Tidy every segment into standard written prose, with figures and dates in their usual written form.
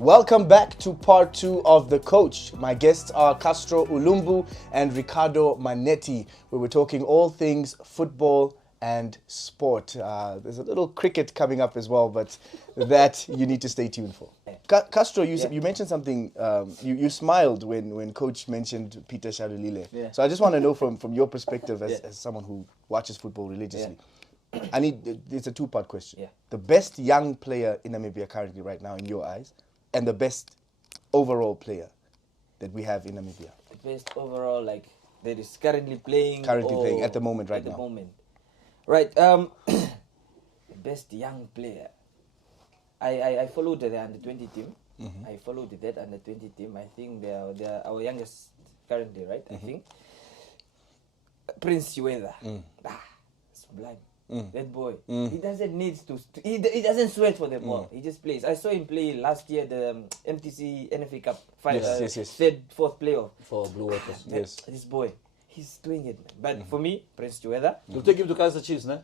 Welcome back to part 2 of The Coach. My guests are Castro Uulumbu and Ricardo Mannetti, where we're talking all things football and sport. There's a little cricket coming up as well, but that you need to stay tuned for. Castro, you mentioned something, you smiled when Coach mentioned Peter Shalulile. Yeah. So I just want to know from your perspective as someone who watches football religiously. It's a two-part question. Yeah. The best young player in Namibia currently right now in your eyes, and the best overall player that we have in Namibia. The best overall, like, that is currently playing. At the moment, right now. At the moment. Right. The best young player. I followed the under-20 team. Mm-hmm. I followed that under-20 team. I think they are our youngest currently, right? I think. Prince Ueda. Sublime. That boy, he doesn't need to. He doesn't sweat for the ball. He just plays. I saw him play last year the MTC NFA Cup final, third, fourth playoff for Blue Waters. Yes, this boy, he's doing it, man. But for me, Prince Ueda. You'll take him to Kaiser Chiefs, no?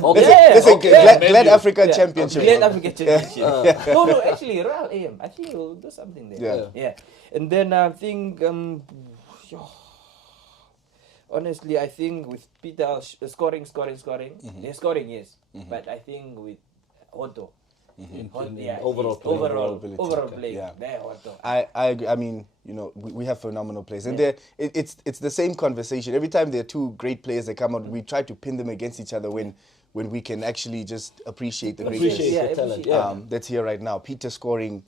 Listen, Glad Africa Championship. Glad Africa Championship. No, actually, Real AM. I think he'll do something there. Yeah. And then I think, honestly, I think with Peter scoring. They're scoring, yes. But I think with Otto. Overall play. Yeah. There, Otto. I agree. I mean, we have phenomenal players, and it's the same conversation every time there are two great players that come out. We try to pin them against each other when we can actually just appreciate the greatness the talent. that's here right now. Peter scoring,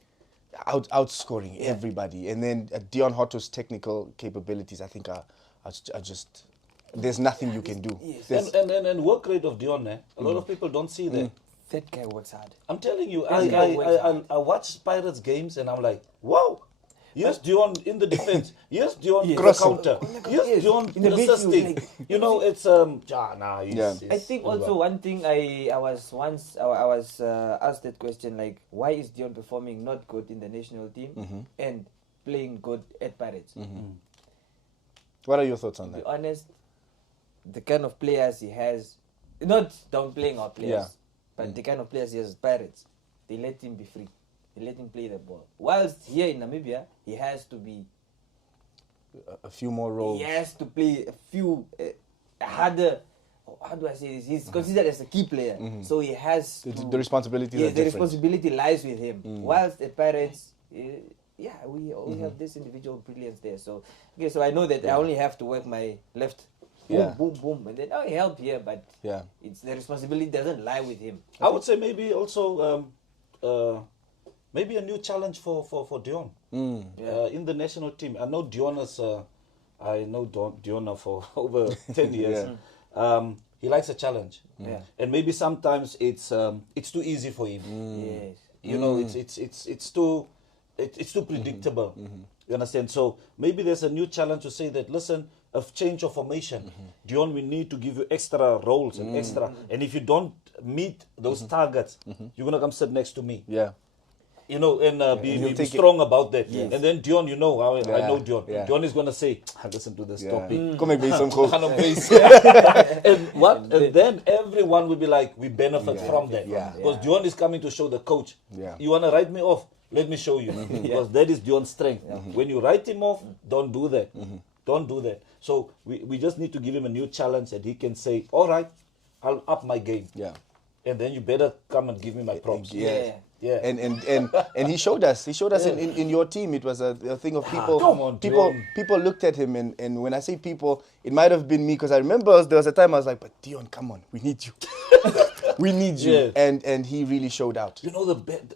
outscoring everybody, and then Dion Hotto's technical capabilities, I think, are just. There's nothing you can do. Yes. And work rate of Dion, a lot of people don't see that. That guy works hard. I'm telling you, I watch Pirates games and I'm like, wow. Yes, Dion in the defense. Yes, Dion in the counter. Yes, Dion in the assisting. It's I think also one thing I was asked that question, like, why is Dion performing not good in the national team and playing good at Pirates? What are your thoughts on that? To be honest, the kind of players he has, not downplaying our players, but the kind of players he has at Pirates, they let him be free. They let him play the ball. Whilst here in Namibia, he has to be a few more roles. He has to play a few harder. How do I say this? He's considered as a key player, so he has the responsibility. Yeah, the responsibility lies with him. Whilst at Pirates, we have this individual brilliance there. So so I know that I only have to work my left. Boom, and then I help here, but it's the responsibility doesn't lie with him. I would say maybe also maybe a new challenge for Dion in the national team. I know Dion for over 10 years. He likes a challenge, and maybe sometimes it's too easy for him. Yes, it's too predictable. You understand? So maybe there's a new challenge to say that, listen, a change of formation. Dion, we need to give you extra roles and extra. And if you don't meet those targets, you're going to come sit next to me. Yeah. And be strong about that. Yes. And then Dion, I know Dion. Yeah. Dion is going to say, listen to this topic. Come and be some coach. And then everyone will be like, we benefit from that. Because Dion is coming to show the coach. Yeah. You want to write me off? Let me show you. Because that is Dion's strength. When you write him off, don't do that. Don't do that. So we just need to give him a new challenge that he can say, all right, I'll up my game. Yeah. And then you better come and give me my props. Yeah. And he showed us. In your team. It was a thing of people. Come on, people looked at him, and when I say people, it might have been me, because I remember there was a time I was like, but Dion, come on, we need you. We need you. Yeah. And he really showed out.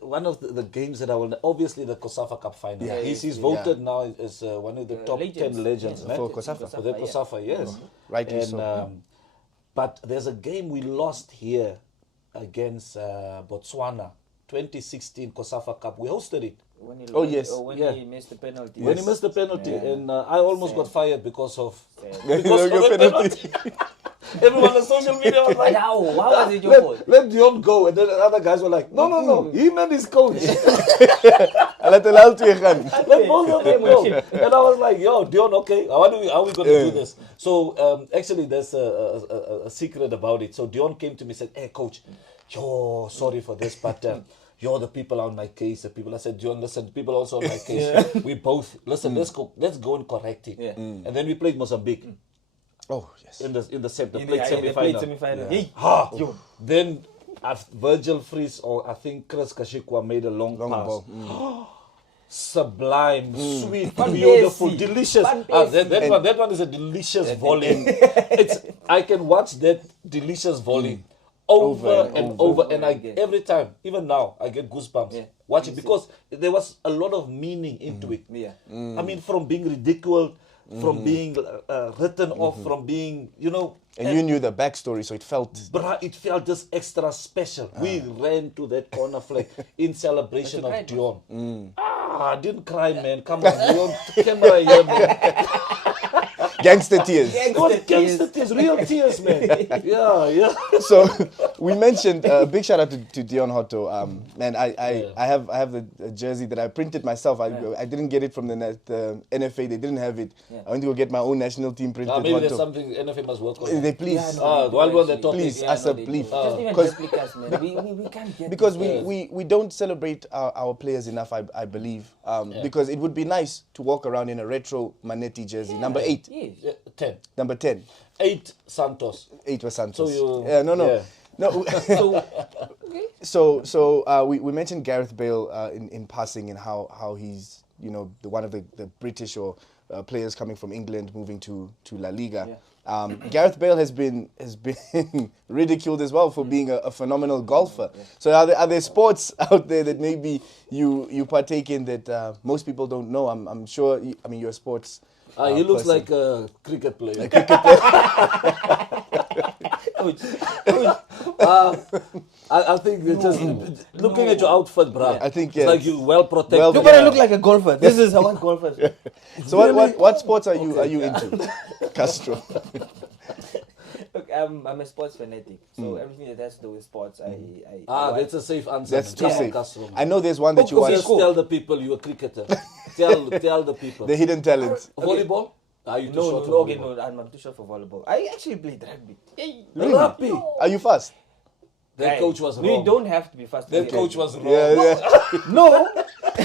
One of the games that I will, obviously the COSAFA Cup final. Yeah. He's voted now as one of the top 10 legends. For COSAFA. For the COSAFA, yes. Rightly so. But there's a game we lost here against Botswana, 2016 COSAFA Cup. We hosted it. When he he missed the penalty. When he missed the penalty, and I almost got fired because of your penalty. Everyone on social media was like, How was it your fault? let Dion go. And then the other guys were like, no, him and his coach. Laat hulle al twee gaan. Let both of them go. And I was like, yo, Dion, okay, how are we going to do this? So actually, there's a secret about it. So Dion came to me and said, hey, coach, yo, sorry for this, but the people are on my case. The people, I said, Dion, listen, people also on my case. We both, listen, let's go and correct it. And then we played Mozambique. Oh, yes. In the They played semi-final. Yeah. Then Virgil Fries or I think Chris Kashikwa made a long pass. Ball. Sublime, sweet, Van beautiful, Persie. delicious. Van Persie. That one is a delicious volley. I can watch that delicious volley over and over, and every time, even now, I get goosebumps. Watch it because there was a lot of meaning into it. I mean, from being ridiculed, from being written off, from being, And you knew the backstory, so it felt... Bruh, it felt just extra special. We ran to that corner flag in celebration of Dion. I didn't cry, man. Come on, Dion, camera here, man. Gangster tears. Gangster tears, real tears, man. Yeah. So we mentioned a big shout out to Dion Hotto. Man, I have the jersey that I printed myself. I didn't get it from the NFA. They didn't have it. I went to go get my own national team printed. Maybe there's something NFA must work on. They please. While we're on the topic, please, as a please. Just even replicas, man. We can't get because we don't celebrate our players enough, I believe. Because it would be nice to walk around in a retro Mannetti jersey, number 8. 10. Number 10. 8 Santos. 8 was Santos. So No. So we mentioned Gareth Bale in passing and how he's one of the British or players coming from England moving to La Liga. Gareth Bale has been ridiculed as well for being a phenomenal golfer. So are there sports out there that maybe you partake in that most people don't know? I'm sure. You're a sports. He looks like a cricket player. I think just looking at your outfit, bruh. I think it's like you well protected. Nobody look like a golfer. This is how golfers. So what sports are you into, Castro? Look, I'm a sports fanatic, so everything that has to do with sports, I that's a safe answer. That's too safe. Castro. I know there's one that you watch. Just tell the people you're a cricketer. tell the people. The hidden talent. Volleyball? Are you too short for volleyball? I'm too short for volleyball. I actually played rugby. Really? Rugby? Are you fast? That coach was wrong. We don't have to be fast. That coach was wrong. No.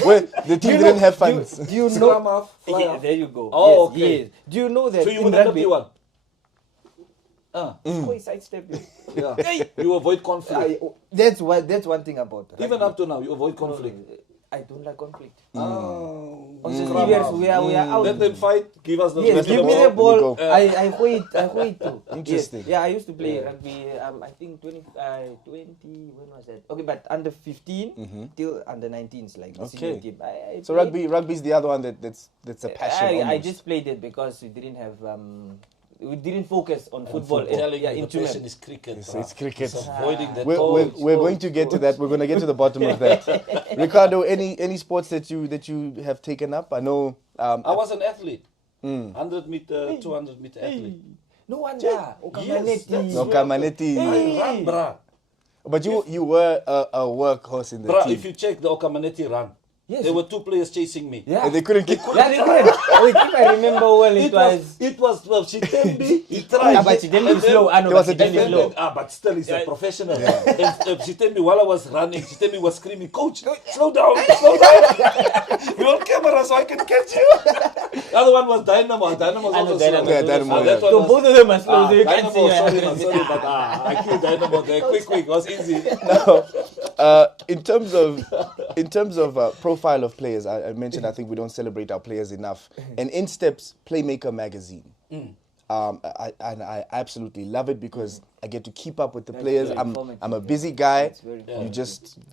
Well, the team didn't have fans. Do you know? Scrum off, fly off. There you go. Oh, yes, okay. Yes. Do you know that So you in were the rugby, rugby one? sidestep you. Yeah. You avoid conflict. That's one thing about rugby. Even up to now, you avoid conflict. I don't like conflict. Oh. On the rivers, we are out. Let them fight. Give us the Yes, give me the ball. I wait too. Interesting. Yes. Yeah, I used to play rugby. I think 20. When was that? Okay, but under 15 till under 19s, like the senior team. So rugby is the other one that's a passion. I just played it because we didn't have. We didn't focus on football. The passion is cricket. It's cricket. It's avoiding that. We're going to get to that. We're going to get to the bottom of that. Ricardo, any sports that you have taken up? I know. I was an athlete. 100 meter, 200 meter athlete. No wonder. Mannetti. I ran, bruh. But you were a workhorse in the Bruh, team. if you check the Mannetti run, there were 2 players chasing me. Yeah. And they couldn't keep. Yeah, they couldn't. Wait, if I remember well, it was Shitembi, he tried. but Shitembi is slow. I know, There was but a Shitembi is slow. But still, he's a professional. And Shitembi, while I was running, Shitembi was screaming, Coach, slow down. We're on camera so I can catch you. The other one was Dynamo. Dynamo was also slow. Yeah, Dynamo, That one So was- both of them are slow, so you can't Dynamo, see. sorry, but I killed Dynamo there. Quick, was easy. Now, in terms of profile of players, I mentioned I think we don't celebrate our players enough. And in steps Playmaker Magazine. I absolutely love it because I get to keep up with the players. very I'm informative. a busy guy. very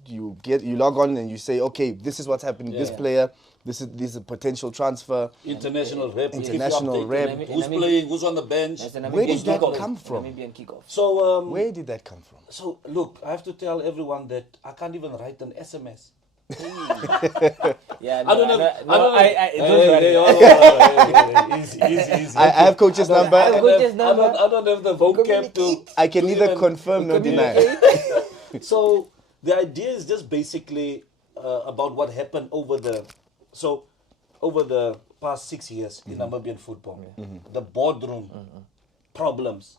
You log on and you say, okay, this is what's happening. This player, this is a potential transfer. International rep. International rep. Who's playing? Who's on the bench? Where did that come from? Namibian kickoff. So Where did that come from? So look, I have to tell everyone that I can't even write an SMS. Yeah, I don't know. I have coach's number. I have coach's number. I don't have the vocab to. I can to neither even confirm nor deny. communicate. So the idea is just basically about what happened over the past 6 years in Namibian football. The boardroom problems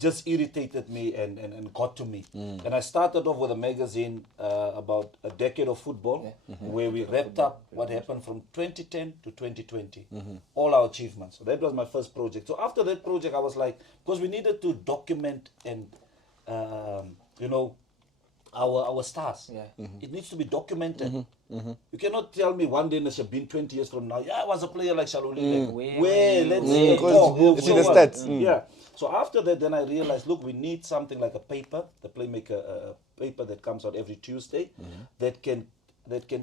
just irritated me and got to me. And I started off with a magazine about a decade of football, where we wrapped up what happened from 2010 to 2020, all our achievements. So that was my first project. So after that project, I was like, because we needed to document and our stars. Yeah. It needs to be documented. You cannot tell me one day, Nashabin, 20 years from now, yeah, I was a player like Shalulile. Where? Let's see. It's in the stats. Yeah. So after that, then I realized, look, we need something like a paper, the Playmaker paper that comes out every Tuesday, that can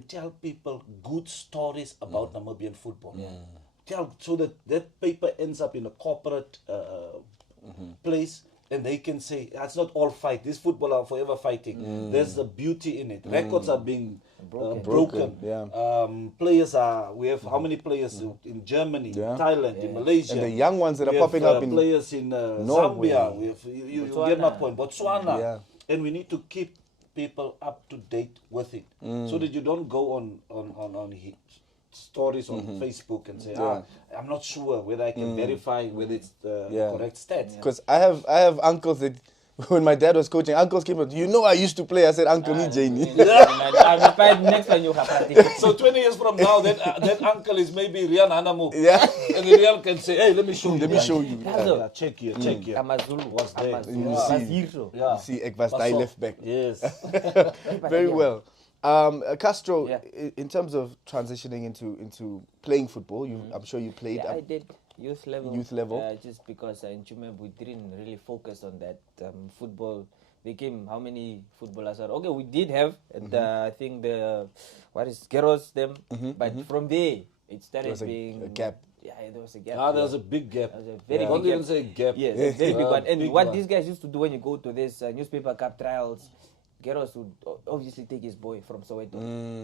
tell people good stories about Namibian football. So that paper ends up in a corporate place. And they can say, it's not all fight. These football are forever fighting. There's a beauty in it. Records are being broken. Yeah. Players we have how many players in Germany, Thailand, in Malaysia. And the young ones that we are popping have, up in players in Zambia. We have, you get my point. Botswana. Yeah. And we need to keep people up to date with it. So that you don't go on stories on Facebook and say, I'm not sure whether I can verify whether it's the correct stats. Because I have uncles that, when my dad was coaching, uncles came up, I used to play. I said, Uncle, me, Janie. Next one you have. So 20 years from now, that uncle is maybe Rian Hanamu. Yeah. And the Rian can say, hey, let me show you. Yeah, check here, check here. Amazulu What's there? Yeah. See, ek was die left back. Yes. Very well. Castro, in terms of transitioning into playing football, I'm sure you played. Yeah, I did youth level. Just because in Chumeb we didn't really focus on that football. Became how many footballers are? Okay, we did have. I think Geros them, but from there it started being a gap. Yeah, there was a gap. There was a big gap. There was a very big Don't gap. even say gap. Yes, a very big one. And big what one. these guys used to do when you go to this newspaper cup trials, Geros would obviously take his boy from Soweto.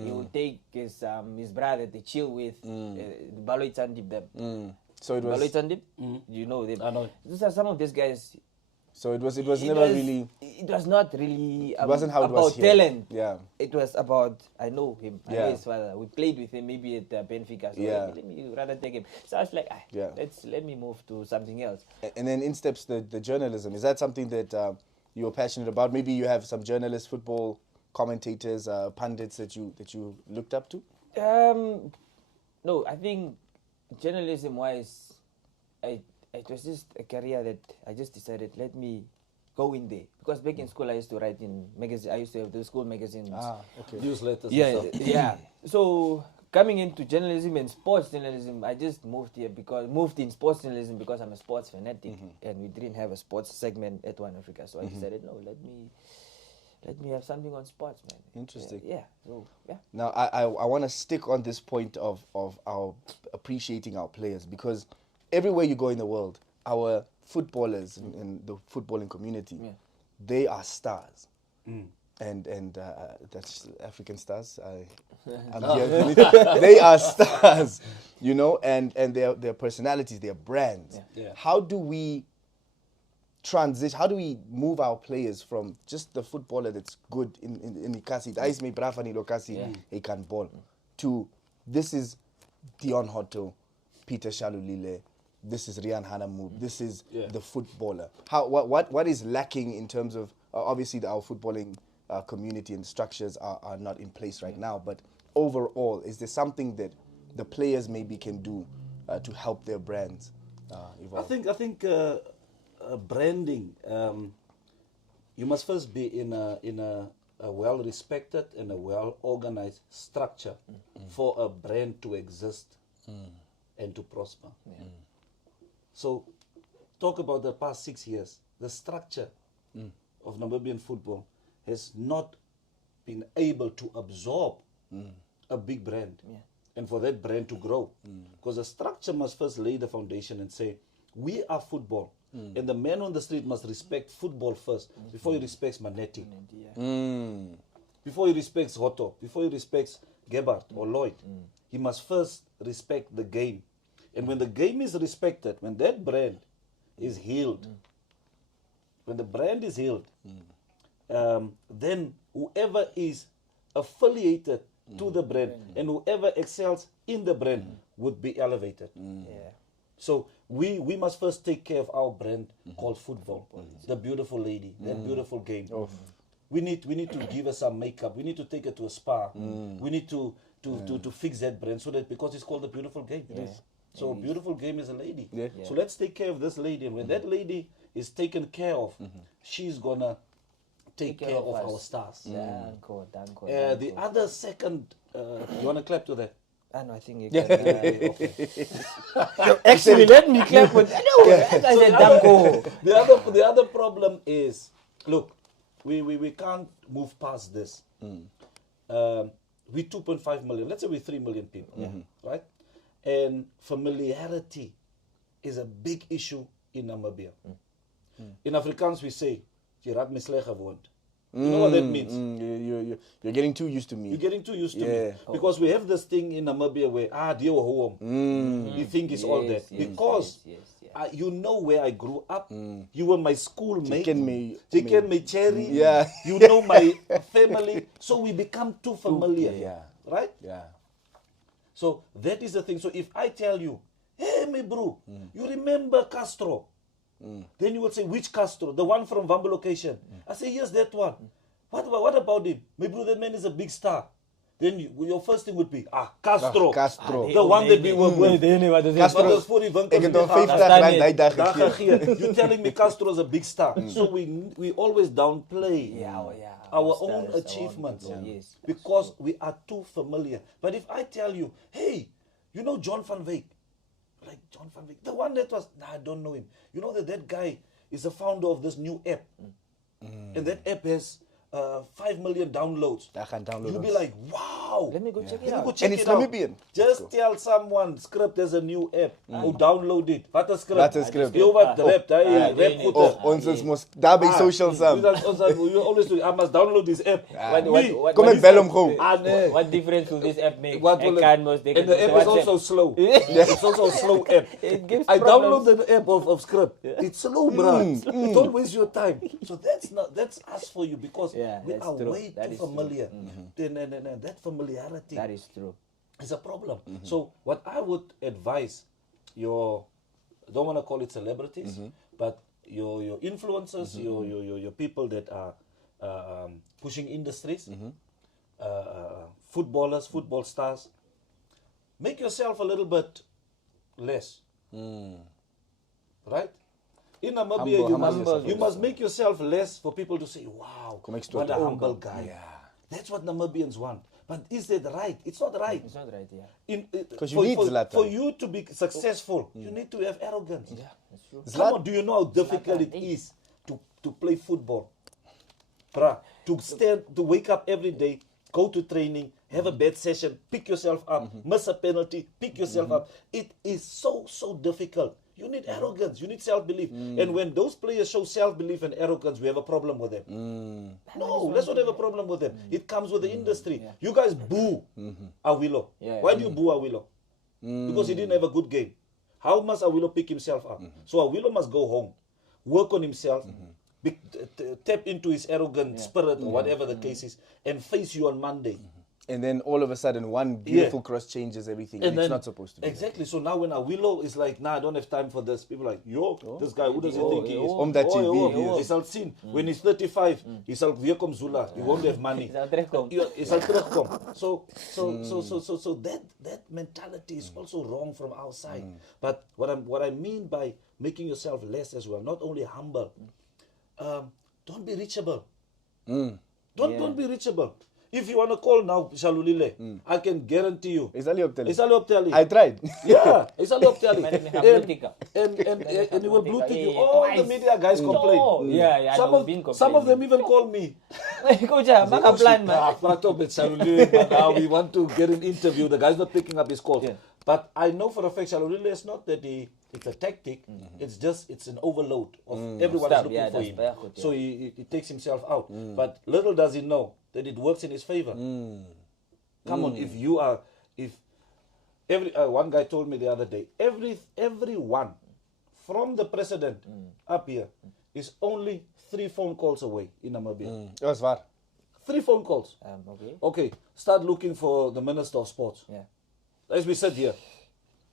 He would take his brother to chill with, Baloy Tandip them. So it was. Baloy Tandip, you know them. I know. These are some of these guys. So it was never really. It was not really wasn't how it was about here. talent. Yeah. It was about, I know him. I know Yeah. his father. We played with him maybe at Benfica. So Yeah. let me rather take him. So I was like, Yeah. let me move to something else. And then in steps the journalism. Is that something that you're passionate about? Maybe you have some journalists, football commentators, pundits that you looked up to? No, I think journalism-wise, it was just a career that I just decided, let me go in there. Because back in school, I used to write in magazines. I used to have the school magazines. Okay. Newsletters. Yeah, and stuff. yeah. So coming into journalism and sports journalism, I just moved in sports journalism because I'm a sports fanatic, and we didn't have a sports segment at One Africa. So I decided, no, let me have something on sports, man. Interesting. Now I want to stick on this point of our appreciating our players, because everywhere you go in the world, our footballers in the footballing community, they are stars. And that's African stars. I'm here. They are stars, and their personalities, their brands. Yeah. How do we transition? How do we move our players from just the footballer that's good in Ikasi, Ice me Brafani Lokasi, he can ball, to this is Dion Hotto, Peter Shalulile, this is Rian Hanamu, this is the footballer. What is lacking in terms of obviously our footballing community and structures are not in place right now, but overall, is there something that the players maybe can do to help their brands evolve? I think branding. You must first be in a well-respected and a well-organized structure for a brand to exist and to prosper. So, talk about the past 6 years. The structure of Namibian football has not been able to absorb a big brand and for that brand to grow. Because the structure must first lay the foundation and say, we are football. And the man on the street must respect football first before he respects Mannetti. before he respects Hotto, before he respects Gebhardt or Lloyd, he must first respect the game. And when the game is respected, when that brand is healed, when the brand is healed, then whoever is affiliated to the brand and whoever excels in the brand would be elevated. Yeah. So we must first take care of our brand called football, the beautiful lady, that beautiful game. We need to give her some makeup. We need to take her to a spa. We need to fix that brand so that, because it's called the beautiful game. So beautiful game is a lady. So let's take care of this lady, and when that lady is taken care of, she's gonna take care of our stars. The other second, you wanna clap to that? No, I think you can. Actually, let me clap with. The other problem is, look, we can't move past this. We 2.5 million. Let's say we're 3 million people, right? And familiarity is a big issue in Namibia. In Afrikaans we say, "Jy raak my sleg gewoond." You know what that means? You're getting too used to me. You're getting too used to me. Because we have this thing in Namibia where, deal home. You think it's all that. Because you know where I grew up. You were my schoolmate. Chicken me cherry. Yeah. You know my family. So we become too familiar. Right? Yeah. So that is the thing. So if I tell you, hey, my bro, you remember Castro? Then you will say, which Castro? The one from Vambo location. I say, yes, that one. What about him? My bro, that man is a big star. Then your first thing would be, Castro. Castro. The one that we were with. Castro. You're telling me Castro is a big star. So we always downplay our own achievements. Because we are too familiar. But if I tell you, hey, you know John van Wyk? Like John van Wyk, the one that was, I don't know him. You know that guy is the founder of this new app. And that app has 5 million downloads. You'll be like, wow. Let me go check it out. And it's Namibian. Just tell someone, Skrypt, there's a new app. Download it. Wat is Skrypt? Wat is Skrypt? You wat rap, rap goed. Ons mos daarbij social sam. You always do, I must download this app. Kom ek bel hom gou. What difference will this app make? And the app is also slow. It's also a slow app. I downloaded the app of Skrypt. It's slow, bro. Don't waste your time. So that's us for you, because we are way too familiar. And that familiarity, that is true, is a problem. So what I would advise your, I don't want to call it celebrities, but your influencers, your people that are pushing industries, footballers, football stars, make yourself a little bit less, right? In Namibia, you must make yourself less for people to say, wow, what a humble guy. Yeah. That's what Namibians want. But is that right? It's not right. It's not right, yeah. Because you need Zlatan. For you to be successful, you need to have arrogance. Yeah, that's true. Come on, do you know how difficult it is to play football? Bruh, to wake up every day, go to training, have a bad session, pick yourself up, miss a penalty, pick yourself up. It is so difficult. You need arrogance. You need self-belief. And when those players show self-belief and arrogance, we have a problem with them. No, let's not have a problem with them. It comes with the industry. You guys boo Awilo. Why do you boo Awilo? Because he didn't have a good game. How must Awilo pick himself up? So Awilo must go home, work on himself, tap into his arrogant spirit or whatever the case is, and face you on Monday. And then all of a sudden, one beautiful cross changes everything. And it's not supposed to be. Exactly. So now when Awilo is like, I don't have time for this. People are like, this guy, who does he think he is? Om dat TV. He shall seen. When he's 35, he shall weer kom Zula. He won't have money. He shall terugkom. So that mentality is also wrong from our side. But what I mean by making yourself less as well, not only humble, don't be reachable. Don't be reachable. If you want to call now Shalulile, I can guarantee you. Is Ali up I tried. Yeah, it's Ali up telling. And he will blue tick you. All the media guys complain. Some of them even call me. Now we want to get an interview. The guy's not picking up his call. But I know for a fact, Shalulile, it's not that it's a tactic. It's an overload of everyone is looking for him. So he takes himself out. But little does he know that it works in his favor. Come on, one guy told me the other day, everyone from the president up here is only 3 phone calls away in Namibia. That's right. 3 phone calls. Okay, start looking for the Minister of Sports. As we said here,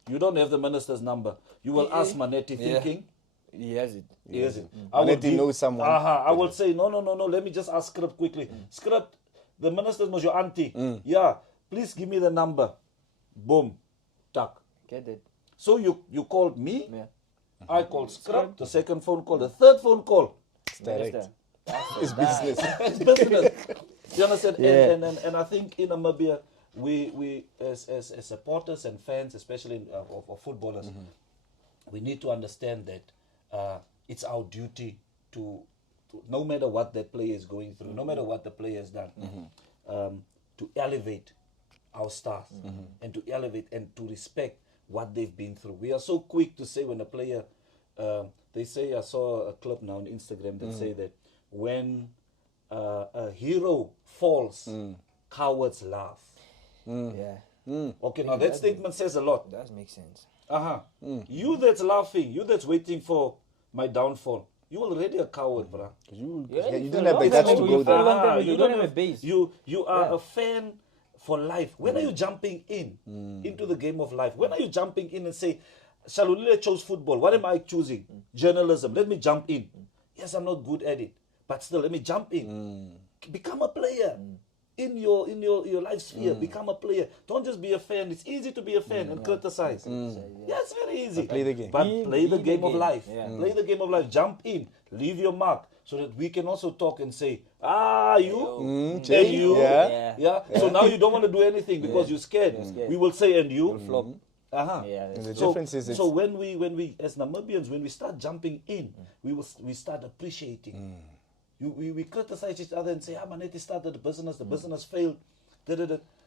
you don't have the minister's number. You will ask Mannetti thinking. He has it. He has it. Mannetti knows someone. I will say, no, let me just ask Skrypt quickly. Skrypt, the minister knows your auntie. Yeah, please give me the number. Boom. Tuck. Get it. So you called me. I called Skrypt. The second phone call. The third phone call. It's direct. It's business. It's business. You understand? And I think in Namibia, we as supporters and fans, especially of footballers, we need to understand that it's our duty to, no matter what that player is going through, no matter what the player has done, to elevate our stars and to elevate and to respect what they've been through. We are so quick to say when a player, they say, I saw a clip now on Instagram that say that when a hero falls, cowards laugh. Okay, now that statement says a lot. That makes sense. You that's laughing, you that's waiting for my downfall, you already a coward, bruh. You didn't have the guts to go there. You don't have a base. You are a fan for life. When are you jumping into the game of life? When are you jumping in and say, Shalulile chose football. What am I choosing? Journalism. Let me jump in. Yes, I'm not good at it, but still, let me jump in. Become a player. In your life sphere, become a player. Don't just be a fan. It's easy to be a fan and criticize. Yeah, it's very easy. But play the game. But play the game of life. Play the game of life. Jump in. Leave your mark so that we can also talk and say, you, and you. Yeah. So now you don't want to do anything because you're scared. We will say, and you. Flop. And the difference is, so when we as Namibians, when we start jumping in, we start appreciating. We criticize each other and say, Mannetti started the business failed.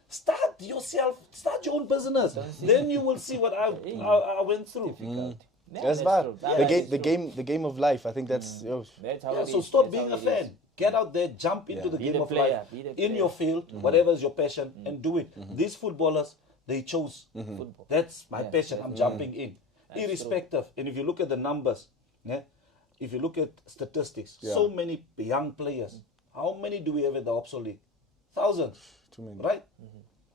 Start yourself, start your own business. Then you will see what I went through. That's bad. The game of life. I think that's. So stop being a fan. Get out there, jump into the game of life in your field, whatever is your passion, and do it. These footballers, they chose football. That's my passion. I'm jumping in, irrespective. And if you look at the numbers, if you look at statistics, so many young players. How many do we have at the obsolete? Thousands. Too many. Right?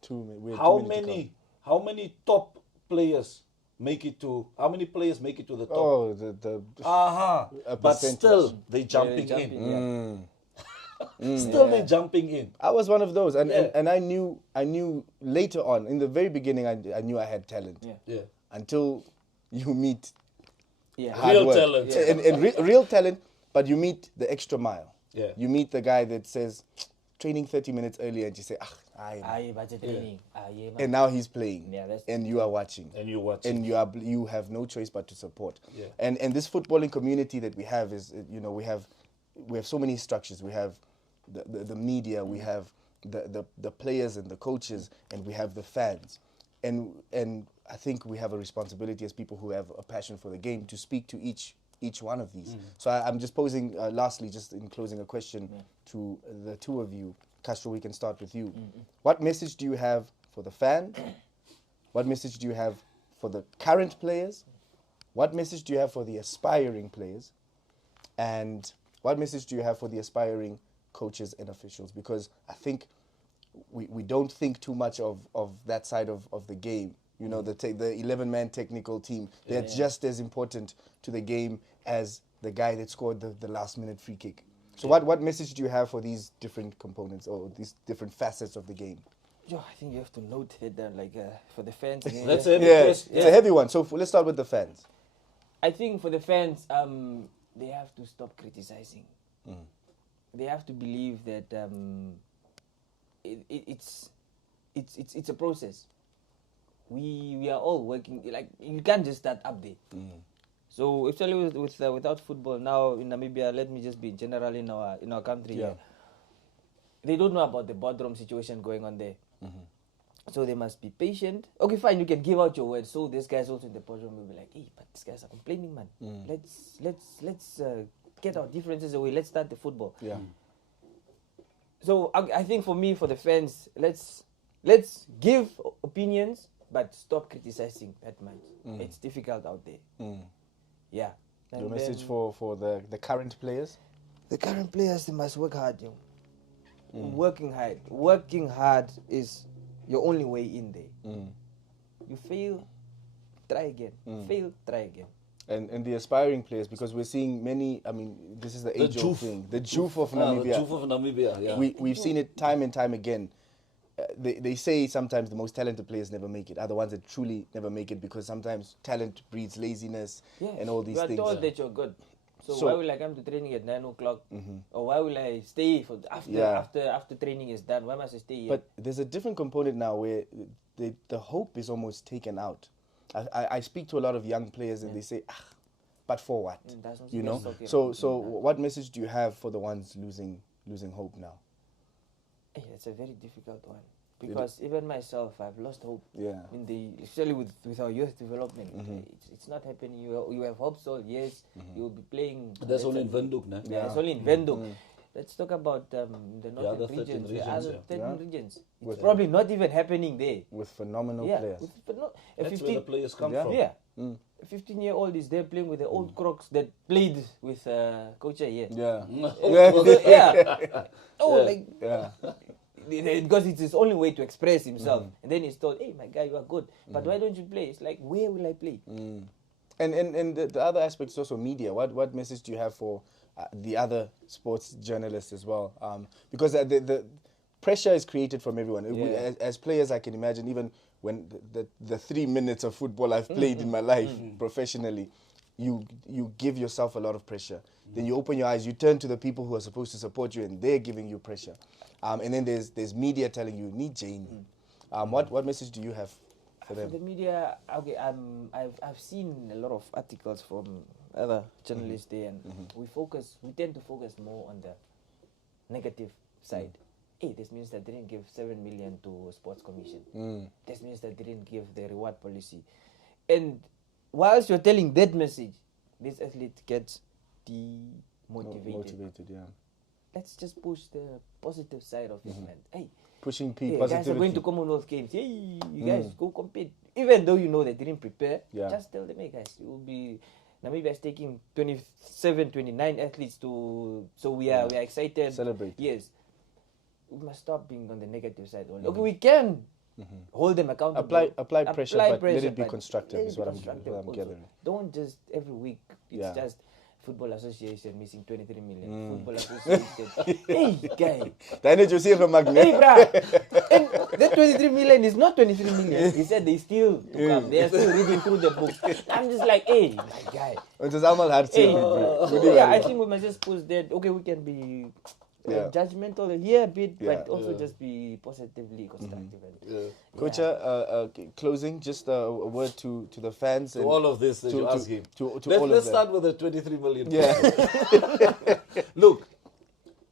Too many. How many top players make it to? How many players make it to the top? Oh, but still they jumping in. Still they jumping in. I was one of those, and I knew later on in the very beginning I knew I had talent. Until you meet. Real talent. And real talent, but you meet the extra mile. You meet the guy that says, training 30 minutes earlier, and you say, and now he's playing, and you are watching. And you have no choice but to support. And this footballing community that we have is, we have so many structures. We have the media, we have the players and the coaches, and we have the fans. And I think we have a responsibility as people who have a passion for the game to speak to each one of these. So I'm just posing, lastly, just in closing, a question to the two of you. Castro, we can start with you. What message do you have for the fan? What message do you have for the current players? What message do you have for the aspiring players? And what message do you have for the aspiring coaches and officials? Because I think we don't think too much of that side of the game. The 11-man technical team. They're just as important to the game as the guy that scored the last-minute free kick. So what message do you have for these different components or these different facets of the game? I think you have to note it down, for the fans. That's it's a heavy one. So let's start with the fans. I think for the fans, they have to stop criticizing. They have to believe that it's a process. We are all working. You can't just start up there. So especially without football now in Namibia, let me just be general in our country. They don't know about the boardroom situation going on there. So they must be patient. Okay, fine, you can give out your word. So this guy's also in the podium will be like, hey, but these guys are complaining, man. Let's get our differences away. Let's start the football. Yeah. So I think for me, for the fans, let's give opinions, but stop criticizing that much. It's difficult out there. Yeah. Your And message then for the current players? the current players, they must work hard, yo. Working hard is your only way in there. You fail, try again. Fail, try again. And the aspiring players, because we're seeing many, I mean, this is the age-old thing. The Joof of Namibia. The Joof of Namibia, yeah. We've seen it time and time again. They say sometimes the most talented players never make it, are the ones that truly never make it, because sometimes talent breeds laziness and all these things. You are told that you're good. So why will I come to training at 9 o'clock? Or why will I stay for after training is done? Why must I stay here? But there's a different component now where the hope is almost taken out. I speak to a lot of young players and they say, but for what? You know? So what message do you have for the ones losing hope now? Hey, that's a very difficult one. Because even myself, I've lost hope. Yeah. Especially with our youth development. It's not happening. You have hopes all years. You'll be playing. That's only in Windhoek, no? Yeah, it's only in Windhoek. Let's talk about the northern other 13 regions. The other 13 regions. With It's probably not even happening there. With phenomenal Yeah. players. That's where the players come from. Yeah. A 15-year-old is there playing with the old crocs that played with Coach here. Yeah. Yeah. Like Yeah. because it's his only way to express himself. And then he's told, hey, my guy, you are good. But why don't you play? It's like, where will I play? And the other aspect is also media. What message do you have for the other sports journalists as well? Because the pressure is created from everyone. As players, I can imagine, even when the 3 minutes of football I've played in my life professionally, you give yourself a lot of pressure. Then you open your eyes, you turn to the people who are supposed to support you, and they're giving you pressure. And then there's media telling you, need Jamie. What message do you have for them? For the media, okay, I've seen a lot of articles from other journalists there, and we tend to focus more on the negative side. Hey, this means that they didn't give 7 million to Sports Commission. This means that they didn't give the reward policy. And whilst you're telling that message, this athlete gets demotivated. Yeah. Let's just push the positive side of it, man. Hey, Pushing hey, positivity. guys are going to Commonwealth Games. Hey, you guys go compete. Even though you know they didn't prepare, just tell them, hey guys, it will be Namibia is taking 27, 29 athletes to. So we are excited. Celebrate. Yes, we must stop being on the negative side only. Okay, we can hold them accountable. Apply pressure, but let it be but constructive. let it Is be what I'm constructive also. gathering. Don't just every week. It's Yeah. just Football Association missing 23 million. Football Association. Hey, guy. Then you see from Magnet. Hey, bruh. And that 23 million is not 23 million. He said they still to come. They are still reading through the book. I'm just like, hey, my guy. Het is allemaal hartstikke Hey, yeah, I think we must just push that. Okay, we can be judgmental here a bit, but also just be positively constructive. Coach, closing, just a word to the fans. To all of this that you ask him. Let's start with the 23 million. Yeah. Look,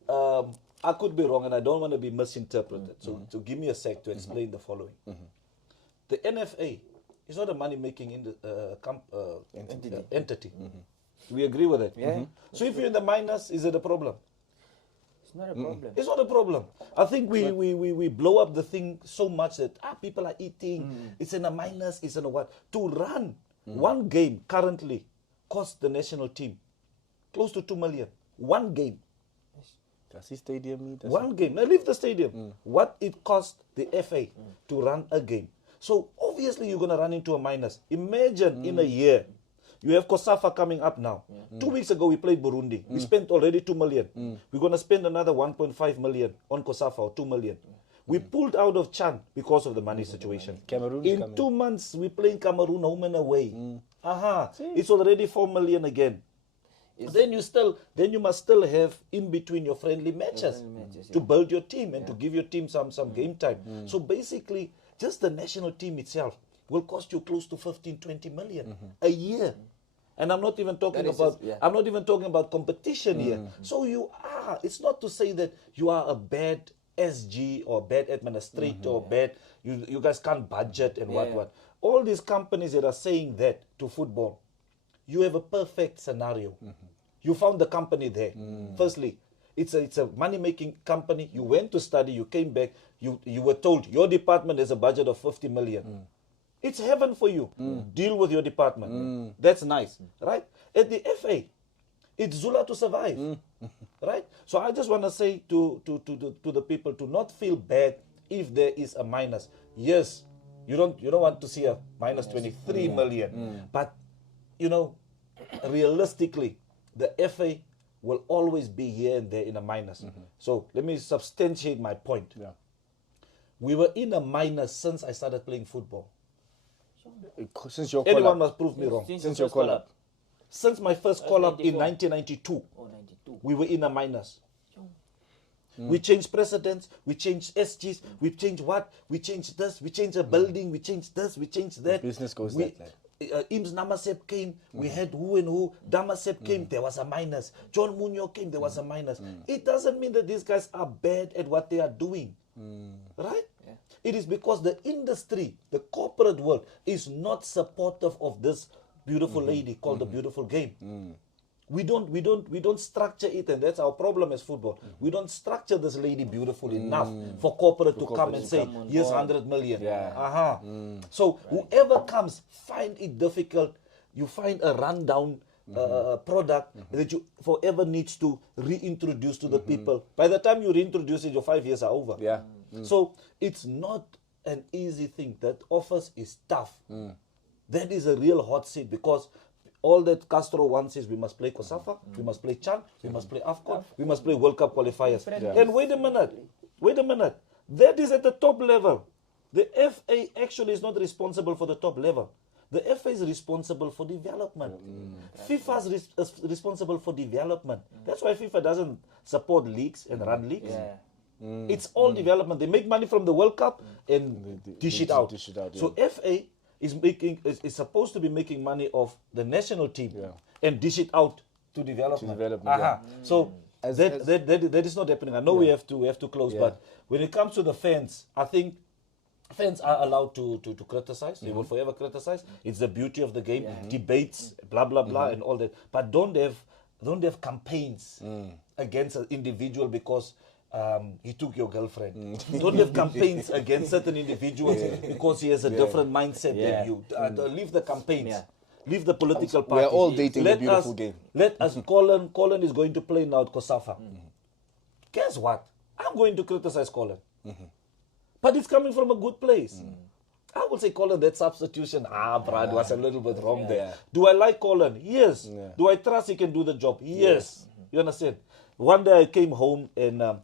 I could be wrong and I don't want to be misinterpreted. So give me a sec to explain the following. The NFA is not a money-making entity. We agree with it. Yeah. So if you're in the minus, is it a problem? It's not a problem. It's not a problem. I think we blow up the thing so much that people are eating. It's in a minus, it's in a what. To run one game currently costs the national team close to 2 million. One game. Does he stadium? One game. Now leave the stadium. What it cost the FA to run a game. So obviously you're going to run into a minus. Imagine in a year. You have Kosafa coming up now. 2 weeks ago, we played Burundi. We spent already 2 million. We're going to spend another 1.5 million on Kosafa, or 2 million. We pulled out of Chan because of the money situation. In 2 months, we're playing Cameroon home and away. It's already 4 million again. Then you must still have in between your friendly matches to build your team and to give your team some game time. So basically, just the national team itself will cost you close to 15, 20 million a year. And I'm not even talking about competition here. So it's not to say that you are a bad SG or bad administrator or bad, you guys can't budget and what. All these companies that are saying that to football, you have a perfect scenario. You found the company there. Firstly, it's a money-making company. You went to study, you came back, you were told your department has a budget of 50 million. It's heaven for you. Deal with your department. That's nice, right? At the FA, it's Zula to survive, right? So I just want to say to the people to not feel bad if there is a minus. Yes, you don't want to see a minus 23 million, but realistically, the FA will always be here and there in a minus. So let me substantiate my point. Yeah. We were in a minus since I started playing football. Since your Anyone call-up. must prove me wrong. Since your call-up. Since my first call-up in 94. 1992, 92. we were in a minus. We changed presidents, we changed SGs, we changed what? We changed this, we changed a building, we changed this, we changed that. The business goes that way. Ims Namasep came, we had who and who. Damasep came, there was a minus. John Munyo came, there was a minus. It doesn't mean that these guys are bad at what they are doing. Right? Yeah. It is because the industry, the corporate world, is not supportive of this beautiful lady called the beautiful game. We don't structure it, and that's our problem as football. We don't structure this lady beautiful enough for corporate to come and say, here's 100 million. Yeah. So whoever comes, find it difficult. You find a rundown product that you forever needs to reintroduce to the people. By the time you reintroduce it, your 5 years are over. Yeah. So it's not an easy thing. That office is tough. That is a real hot seat because all that Castro wants is we must play Kosafa, we must play Chan, we must play AFCON, we must play World Cup qualifiers. And wait a minute. That is at the top level. The FA actually is not responsible for the top level. The FA is responsible for development. FIFA is responsible for development. That's why FIFA doesn't support leagues and run leagues. It's all development. They make money from the World Cup and dish it out. So FA is supposed to be making money off the national team and dish it out to development. So that is not happening. I know we have to close, but when it comes to the fans, I think fans are allowed to criticize. They will forever criticize. It's the beauty of the game. Debates, blah blah blah, and all that. But don't have campaigns against an individual because he took your girlfriend. Don't have campaigns against certain individuals because he has a different mindset than you. Leave the campaigns. Leave the political parties. We're all dating a beautiful game. Let us, Colin is going to play now at Kosafa. Guess what? I'm going to criticize Colin. But it's coming from a good place. I will say, Colin, that substitution, Brad was a little bit wrong there. Do I like Colin? Yes. Do I trust he can do the job? Yes. You understand? One day I came home and I'm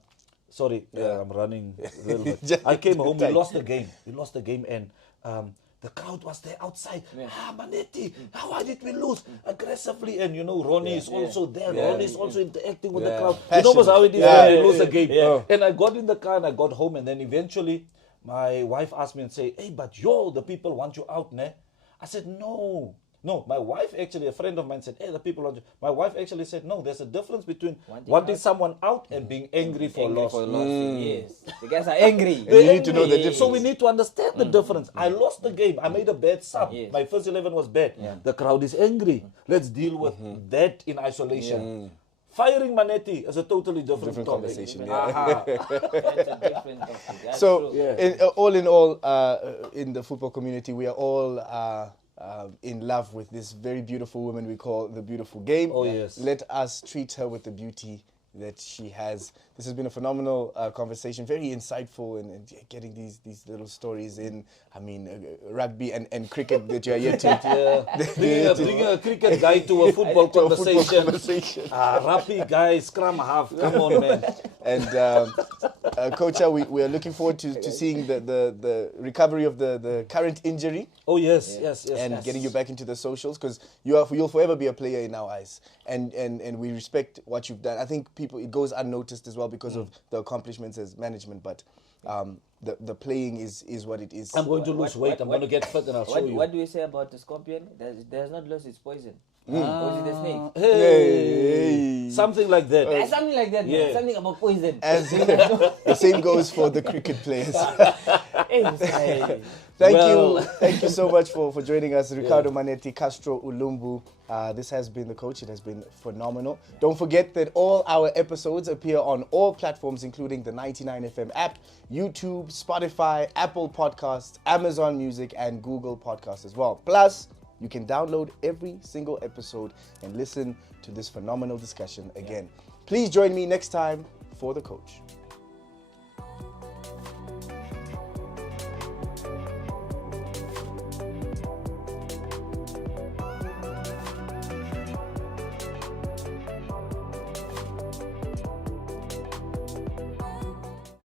running a little bit. I came home, we lost the game. And the crowd was there outside. Mannetti, why did we lose? Aggressively. And Ronnie is also there. Ronnie is also interacting with the crowd. You know how it is when you lose a game. And I got in the car and I got home, and then eventually my wife asked me and say, hey, but the people want you out, ne? I said, no, my wife actually, a friend of mine said, hey, the people want you. My wife actually said, no, there's a difference between wanting someone out and being angry for loss. Yes. The guys are angry. You need to know the difference. So we need to understand the difference. I lost the game. I made a bad sub. My first 11 was bad. The crowd is angry. Let's deal with that in isolation. Firing Mannetti is a totally different conversation. That's a different topic. That's So, true. all in all, in the football community, we are all in love with this very beautiful woman we call the beautiful game. Oh, yes. Let us treat her with the beauty that she has. This has been a phenomenal conversation, very insightful, and getting these little stories in. I mean, rugby and cricket that you are yet to... Bringing a cricket guy to a football conversation. Rugby guy, scrum half. Come on, man. And Coach, we are looking forward to seeing the recovery of the current injury. Oh, yes. And getting you back into the socials, because you'll forever be a player in our eyes. And we respect what you've done. I think it goes unnoticed as well because of the accomplishments as management, but the playing is what it is. I'm going to lose weight. I'm going to get fit, and I'll show you. What do we say about the scorpion? It has not lost its poison. Or is it a snake? Hey. Something like that. Something like that. Yeah. Something about poison. As the same goes for the cricket players. Hey. Thank you so much for joining us, Ricardo Mannetti, Castro, Uulumbu. This has been The Coach. It has been phenomenal. Don't forget that all our episodes appear on all platforms, including the 99FM app, YouTube, Spotify, Apple Podcasts, Amazon Music, and Google Podcasts as well. Plus, you can download every single episode and listen to this phenomenal discussion again. Please join me next time for The Coach.